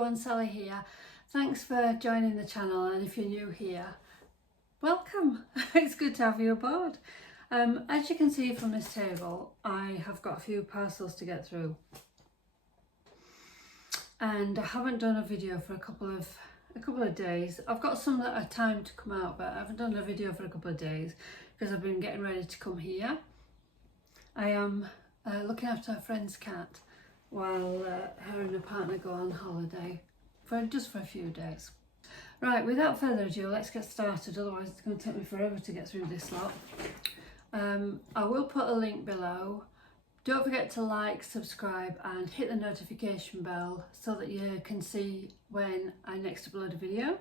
everyone, Sally here. Thanks for joining the channel, and if you're new here, welcome. It's good to have you aboard. As you can see from this table, I have got a few parcels to get through, and I haven't done a video for a couple of days. I've got some that are timed to come out, but I haven't done a video for a couple of days because I've been getting ready to come here. I am looking after a friend's cat while her and her partner go on holiday just for a few days. Right, without further ado, let's get started, otherwise it's going to take me forever to get through this lot. I will put a link below. Don't forget to like, subscribe and hit the notification bell so that you can see when I next upload a video.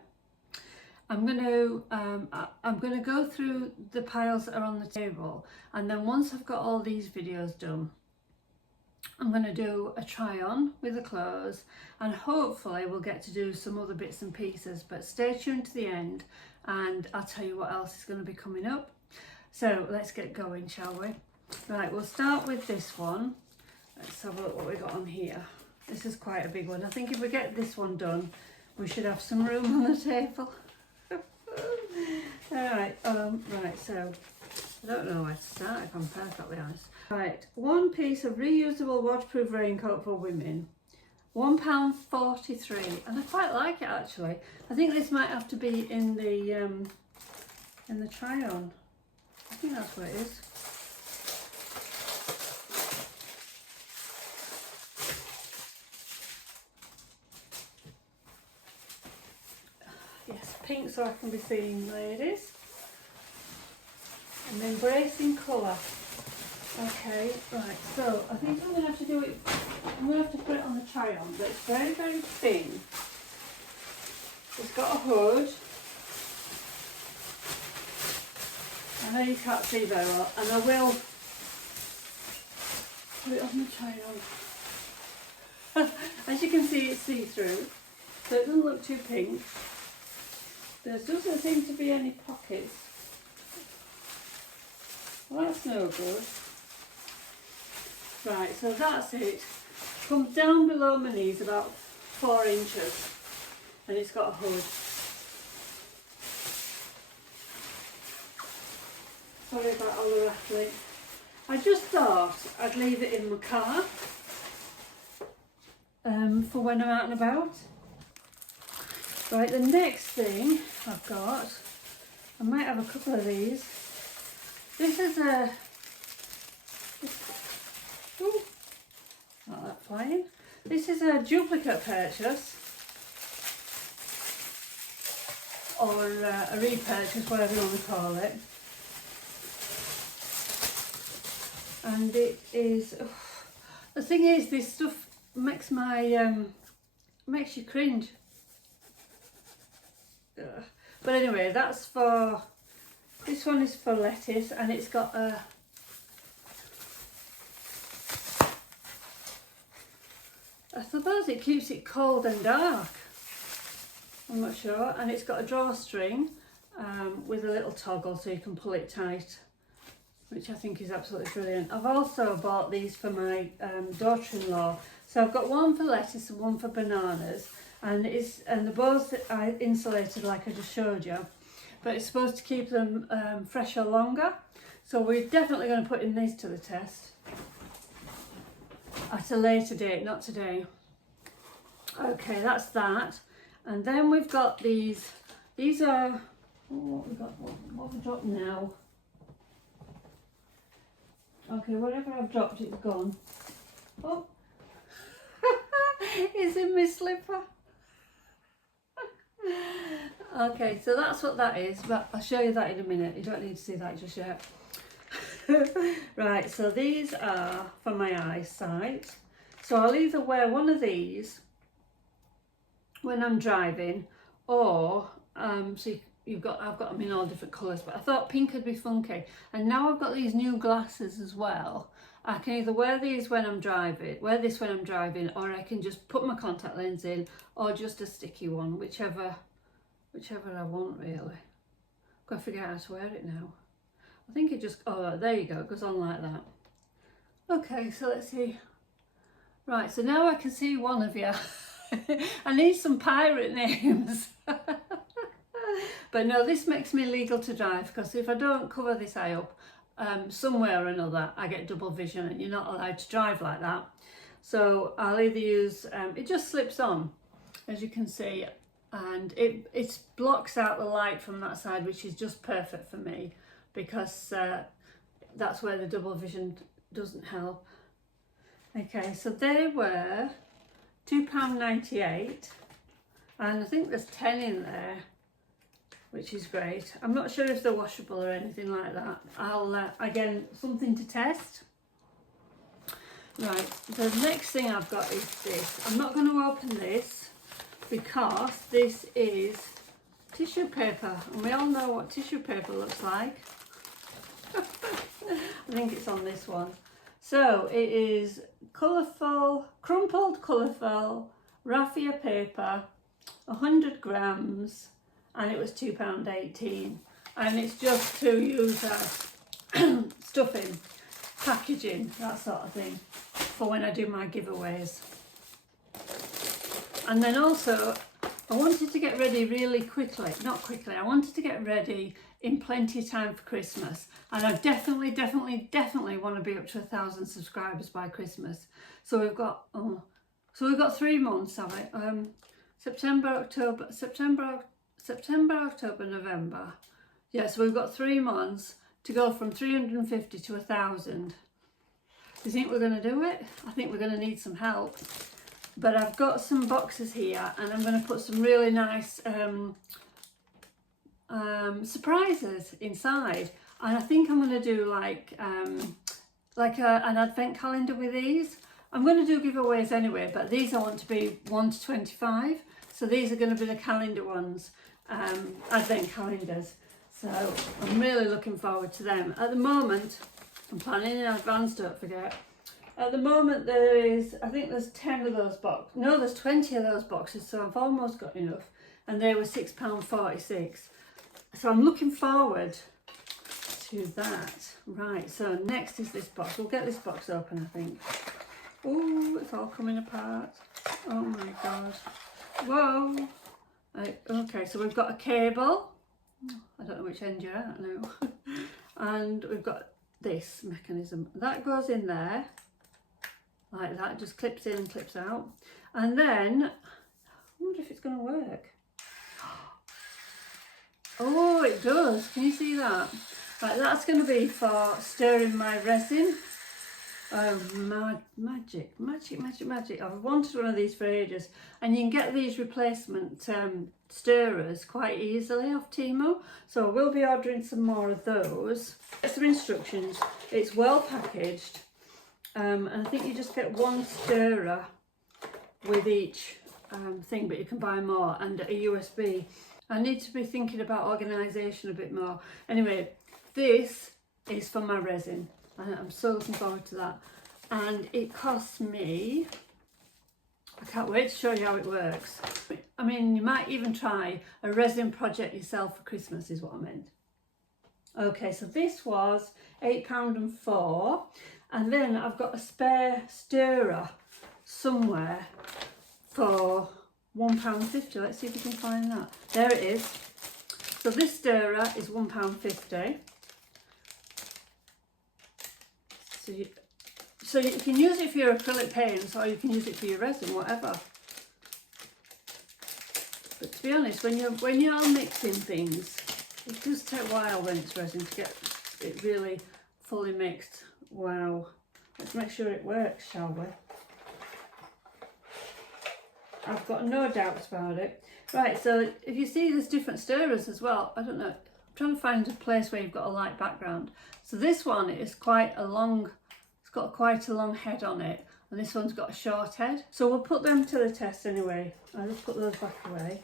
I'm going to go through the piles that are on the table, and then once I've got all these videos done, I'm going to do a try on with the clothes, and hopefully we'll get to do some other bits and pieces, but stay tuned to the end and I'll tell you what else is going to be coming up. So let's get going, shall we? Right, we'll start with this one. Let's have a look what we got on here. This is quite a big one. I think if we get this one done, we should have some room on the table. Alright, right, so I don't know where to start, if I'm perfectly honest. Right, one piece of reusable waterproof raincoat for women, £1.43, and I quite like it actually. I think this might have to be in the try-on. I think that's what it is. Yes, pink so I can be seen, ladies. And embracing colour. Okay, right, so I think I'm going to have to do it, I'm going to have to put it on the try-on, but it's very, very thin. It's got a hood. I know you can't see very well, and I will put it on the try-on. As you can see, it's see-through, so it doesn't look too pink. There doesn't seem to be any pockets. Well, that's no good. Right, so that's it. Comes down below my knees about 4 inches, and it's got a hood. Sorry about all the rattling. I just thought I'd leave it in my car for when I'm out and about. Right, the next thing I've got, I might have a couple of these. This is a, ooh, not that flying. This is a duplicate purchase, or a repurchase, whatever you want to call it. And it is, the thing is, this stuff makes makes you cringe. But anyway, that's for, this one is for lettuce, and it's got a, I suppose it keeps it cold and dark, I'm not sure, and it's got a drawstring with a little toggle so you can pull it tight, which I think is absolutely brilliant. I've also bought these for my daughter-in-law, so I've got one for lettuce and one for bananas. And they're both insulated like I just showed you, but it's supposed to keep them fresher longer. So we're definitely going to put in these to the test at a later date, not today. Okay, that's that. And then we've got these. These are, oh, what have we got? What have we dropped now? Okay, whatever I've dropped, it's gone. Oh, it's in my slipper. Okay, so that's what that is, but I'll show you that in a minute. You don't need to see that just yet. Right, so these are for my eyesight. So I'll either wear one of these when I'm driving, or so I've got them in all different colours, but I thought pink would be funky. And now I've got these new glasses as well. I can either wear these when I'm driving, or I can just put my contact lens in, or just a sticky one, whichever I want really. I've got to figure out how to wear it now. I think it just, oh, there you go, it goes on like that. Okay, so let's see. Right, so now I can see one of you. I need some pirate names. But no, this makes me legal to drive, because if I don't cover this eye up, somewhere or another, I get double vision, and you're not allowed to drive like that. So I'll either use, it just slips on, as you can see, and it blocks out the light from that side, which is just perfect for me, because that's where the double vision doesn't help. Okay, so they were £2.98, and I think there's 10 in there, which is great. I'm not sure if they're washable or anything like that. I'll, again, something to test. Right, the next thing I've got is this. I'm not going to open this because this is tissue paper, and we all know what tissue paper looks like. I think it's on this one. So it is colourful, crumpled colourful raffia paper, 100 grams, and it was £2.18, and it's just to use as stuffing, packaging, that sort of thing, for when I do my giveaways. And then also I wanted to get ready really quickly, not quickly, I wanted to get ready in plenty of time for Christmas, and I definitely want to be up to 1,000 subscribers by Christmas. So we've got 3 months, have we? September, October, November. Yeah, so we've got 3 months to go from 350 to 1,000. Do you think we're going to do it? I think we're going to need some help. But I've got some boxes here, and I'm going to put some really nice surprises inside. And I think I'm going to do like an advent calendar with these. I'm going to do giveaways anyway, but these I want to be 1 to 25. So these are going to be the calendar ones, advent calendars. So I'm really looking forward to them. At the moment, I'm planning in advance, don't forget. At the moment there is, I think there's 10 of those boxes. No, there's 20 of those boxes, so I've almost got enough. And they were £6.46. So I'm looking forward to that. Right, so next is this box. We'll get this box open, I think. Oh, it's all coming apart. Oh my God. Whoa. Okay, so we've got a cable. I don't know which end you're at now. And we've got this mechanism. That goes in there. Like that, just clips in and clips out. And then, I wonder if it's going to work. Oh, it does. Can you see that? Right, that's going to be for stirring my resin. Magic. I've wanted one of these for ages. And you can get these replacement stirrers quite easily off Temu. So we'll be ordering some more of those. Get some instructions. It's well packaged. And I think you just get one stirrer with each thing, but you can buy more, and a USB. I need to be thinking about organisation a bit more. Anyway, this is for my resin, and I'm so looking forward to that. And it costs me, I can't wait to show you how it works. I mean, you might even try a resin project yourself for Christmas, is what I meant. Okay, so this was £8.04. And then I've got a spare stirrer somewhere for £1.50. Let's see if we can find that. There it is. So this stirrer is £1.50. So you can use it for your acrylic paints, or you can use it for your resin, whatever. But to be honest, when you're mixing things, it does take a while when it's resin to get it really fully mixed. Wow, let's make sure it works, shall we? I've got no doubts about it. Right, so if you see there's different stirrers as well, I don't know, I'm trying to find a place where you've got a light background. So this one is quite a long, it's got quite a long head on it, and this one's got a short head. So we'll put them to the test anyway. I'll just put those back away.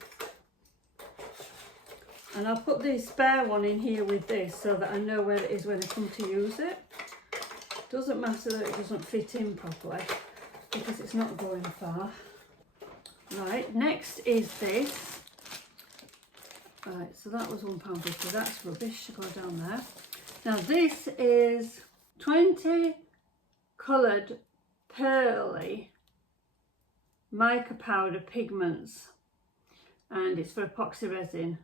And I'll put the spare one in here with this so that I know where it is when I come to use it. Doesn't matter that it doesn't fit in properly because it's not going far. Right, next is this. Right, so that was £1.50. That's rubbish to go down there. Now this is 20 coloured pearly mica powder pigments, and it's for epoxy resin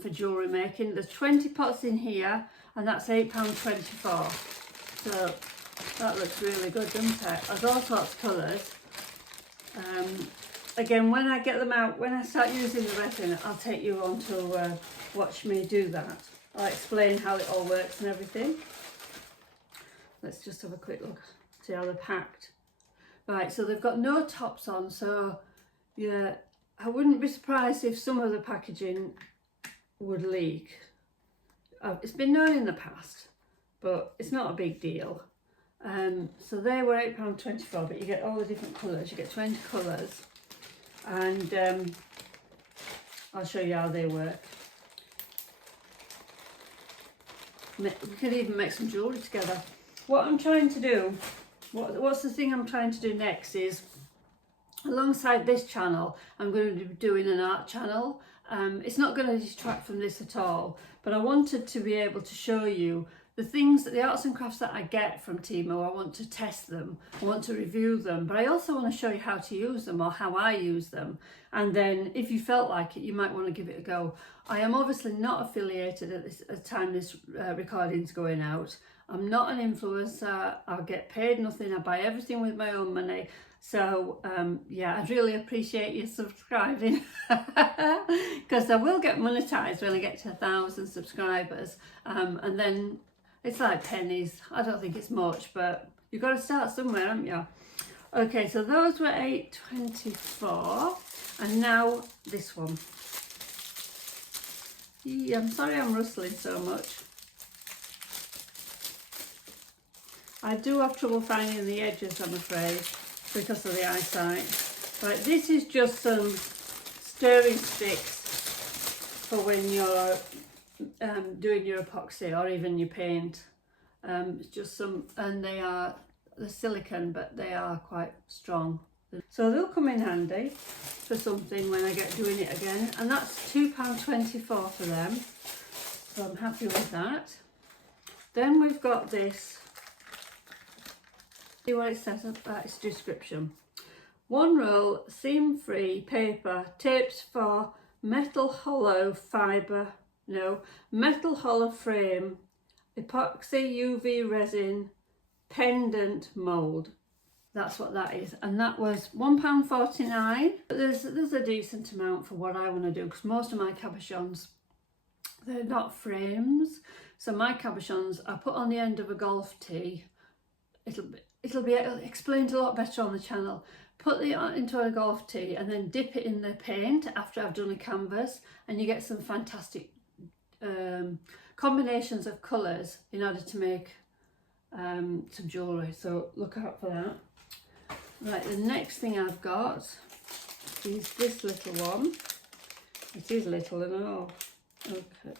for jewellery making. There's 20 pots in here, and that's £8.24. So that looks really good, doesn't it? There's all sorts of colours. Again, when I get them out, when I start using the resin, I'll take you on to watch me do that. I'll explain how it all works and everything. Let's just have a quick look, see how they're packed. Right, so they've got no tops on, so yeah, I wouldn't be surprised if some of the packaging would leak. It's been known in the past, but it's not a big deal. So they were £8.24, but you get all the different colours. You get 20 colours, and I'll show you how they work. We could even make some jewellery together. What I'm trying to do, what's the thing I'm trying to do next is, alongside this channel, I'm going to be doing an art channel. It's not going to distract from this at all, but I wanted to be able to show you the things, the arts and crafts that I get from Temu. I want to test them, I want to review them, but I also want to show you how to use them, or how I use them. And then if you felt like it, you might want to give it a go. I am obviously not affiliated at the time this recording's going out. I'm not an influencer. I'll get paid nothing. I buy everything with my own money. So yeah, I'd really appreciate you subscribing, because I will get monetized when I get to 1,000 subscribers, and then it's like pennies. I don't think it's much, but you've got to start somewhere, haven't you? Okay, so those were £8.24, and now this one. I'm sorry I'm rustling so much. I do have trouble finding the edges, I'm afraid, because of the eyesight. Right, this is just some stirring sticks for when you're doing your epoxy or even your paint. It's just some, and they're silicone, but they are quite strong. So they'll come in handy for something when I get doing it again. And that's £2.24 for them. So I'm happy with that. Then we've got this. See what it says about its description. 1 roll seam-free paper, tapes for metal hollow fibre, metal hollow frame, epoxy UV resin, pendant mould. That's what that is, and that was £1.49. There's a decent amount for what I want to do, because most of my cabochons, they're not frames. So my cabochons I put on the end of a golf tee. It'll be explained a lot better on the channel. Put it into a golf tee and then dip it in the paint after I've done a canvas, and you get some fantastic combinations of colours in order to make some jewellery. So look out for that. Right, the next thing I've got is this little one. It is little and all. Okay,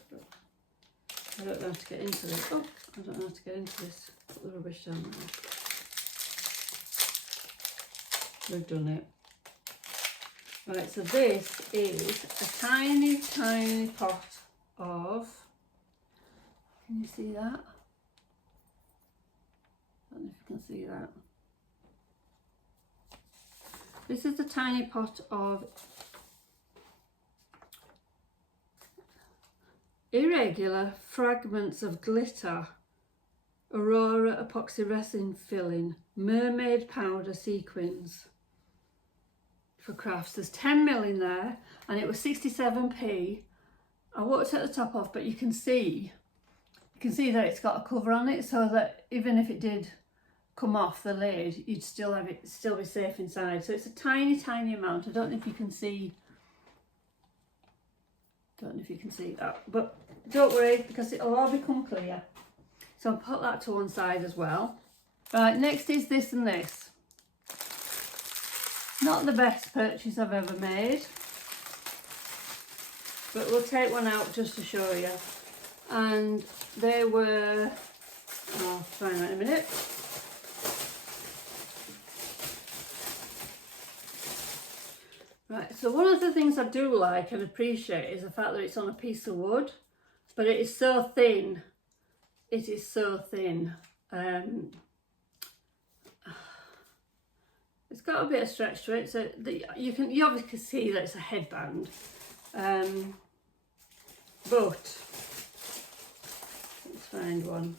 I don't know how to get into this. Oh, I don't know how to get into this. Put the rubbish down there. We've done it. Right, so this is a tiny, tiny pot of, can you see that? I don't know if you can see that. This is a tiny pot of irregular fragments of glitter, Aucora epoxy resin filling, mermaid powder sequins for crafts. There's 10ml in there, and it was 67p. I won't take the top off, but you can see that it's got a cover on it, so that even if it did come off the lid, you'd still have it, still be safe inside. So it's a tiny, tiny amount. I don't know if you can see. That, but don't worry, because it'll all become clear. So I'll put that to one side as well. Right, next is this and this. Not the best purchase I've ever made, but we'll take one out just to show you. And they were, I'll find that in a minute. Right, so one of the things I do like and appreciate is the fact that it's on a piece of wood, but it is so thin. It is so thin. It's got a bit of stretch to it, so you obviously can see that it's a headband. But let's find one.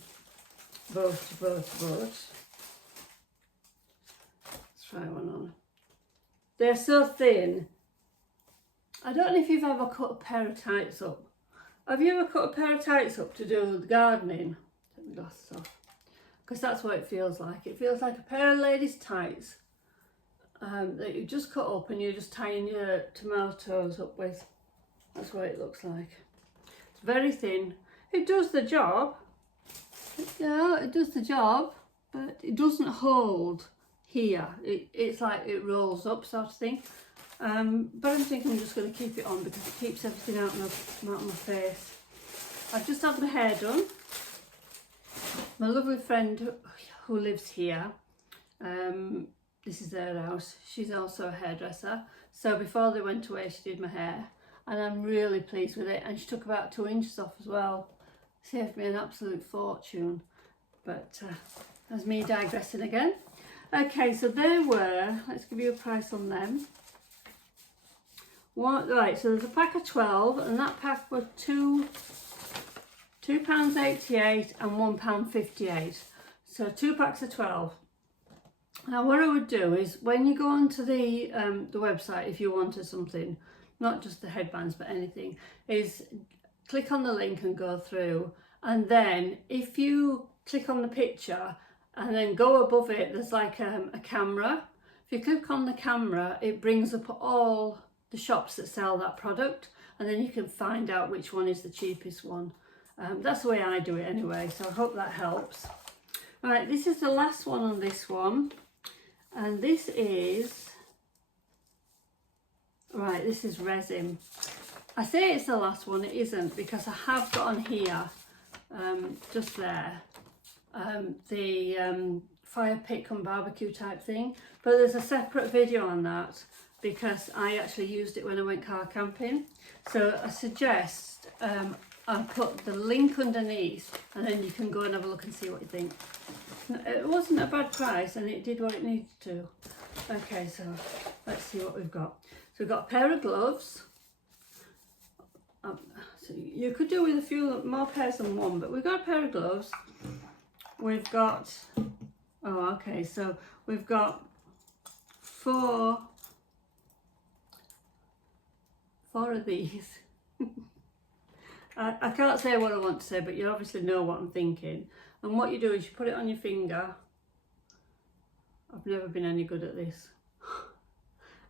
Let's try one on. They're so thin. I don't know if you've ever cut a pair of tights up. Have you ever cut a pair of tights up to do the gardening? Take my glasses off. Because that's what it feels like. It feels like a pair of ladies' tights that you just cut up and you're just tying your tomatoes up with. That's what it looks like. It's very thin. It does the job. Yeah, it does the job, but it doesn't hold here. It's like it rolls up sort of thing. But I'm thinking I'm just going to keep it on because it keeps everything out of my face. I've just had my hair done. My lovely friend who lives here, this is their house, she's also a hairdresser. So before they went away, she did my hair and I'm really pleased with it. And she took about 2 inches off as well. Saved me an absolute fortune. But that's me digressing again. Okay, so there were, let's give you a price on them. Right, so there's a pack of 12 and that pack was £2.88 and £1.58. So 2 packs of 12. Now what I would do is when you go onto the website, if you wanted something, not just the headbands but anything, is click on the link and go through, and then if you click on the picture and then go above it, there's like a camera. If you click on the camera, it brings up all the shops that sell that product, and then you can find out which one is the cheapest one. That's the way I do it anyway, so I hope that helps. Right, this is the last one on this one, and this is, right, this is resin. I say it's the last one, it isn't, because I have got on here, just there, the fire pit and barbecue type thing, but there's a separate video on that because I actually used it when I went car camping. So I suggest I put the link underneath and then you can go and have a look and see what you think. It wasn't a bad price and it did what it needed to. Okay, so let's see what we've got. So we've got a pair of gloves. So you could do with a few more pairs than one, but we've got a pair of gloves. We've got, oh okay, so we've got four of these. I can't say what I want to say, but you obviously know what I'm thinking. And what you do is you put it on your finger. I've never been any good at this.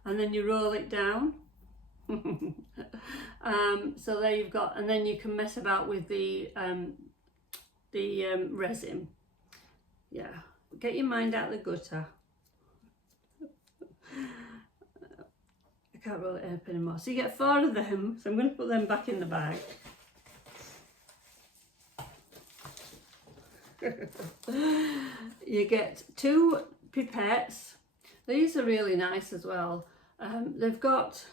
And then you roll it down. So there you've got, and then you can mess about with the resin. Yeah, get your mind out the gutter. I can't roll it up anymore. So you get 4 of them, so I'm going to put them back in the bag. You get 2 pipettes. These are really nice as well. They've got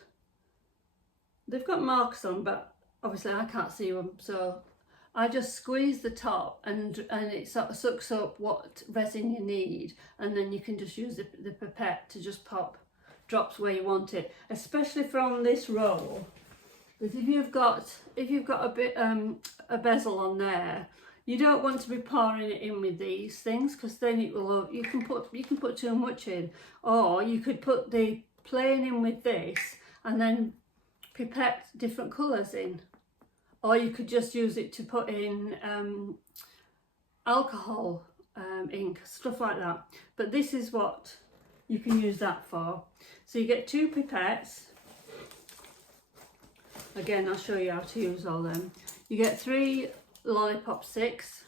marks on, but obviously I can't see them, so I just squeeze the top and it sort of sucks up what resin you need, and then you can just use the pipette to just pop drops where you want it, especially from this roll. Because if you've got a bit a bezel on there, you don't want to be pouring it in with these things, because then it will, you can put too much in, or you could put the plain in with this and then pipette different colours in, or you could just use it to put in alcohol ink, stuff like that. But this is what you can use that for. So you get 2 pipettes. Again, I'll show you how to use all them. You get 3 lollipop sticks.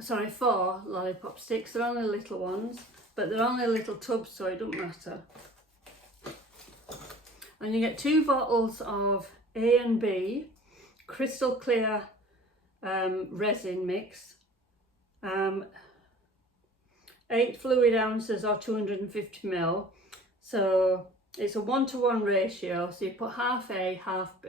Sorry, 4 lollipop sticks. They're only little ones, but they're only little tubs, so it doesn't matter. And you get 2 bottles of A and B crystal clear resin mix, 8 fluid ounces or 250 ml. So it's a 1-to-1 ratio. So you put half A, half B,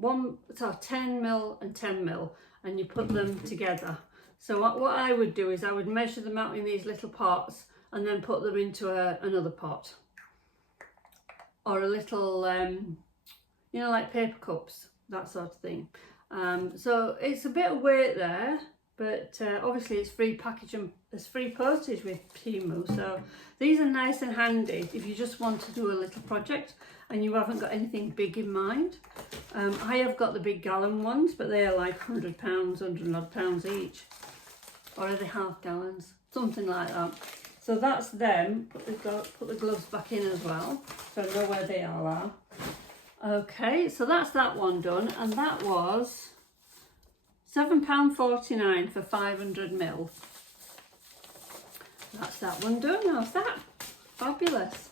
10 ml and 10 ml, and you put them together. So what I would do is I would measure them out in these little pots and then put them into another pot, or a little, you know, like paper cups, that sort of thing. So it's a bit of weight there, but obviously it's free package and there's free postage with Temu. So these are nice and handy if you just want to do a little project and you haven't got anything big in mind. I have got the big gallon ones, but they are like £100, £100 odd each. Or are they half gallons? Something like that. So that's them. Put the gloves back in as well, so I know where they all are. Okay, so that's that one done, and that was £7.49 for 500ml. That's that one done. How's that? Fabulous.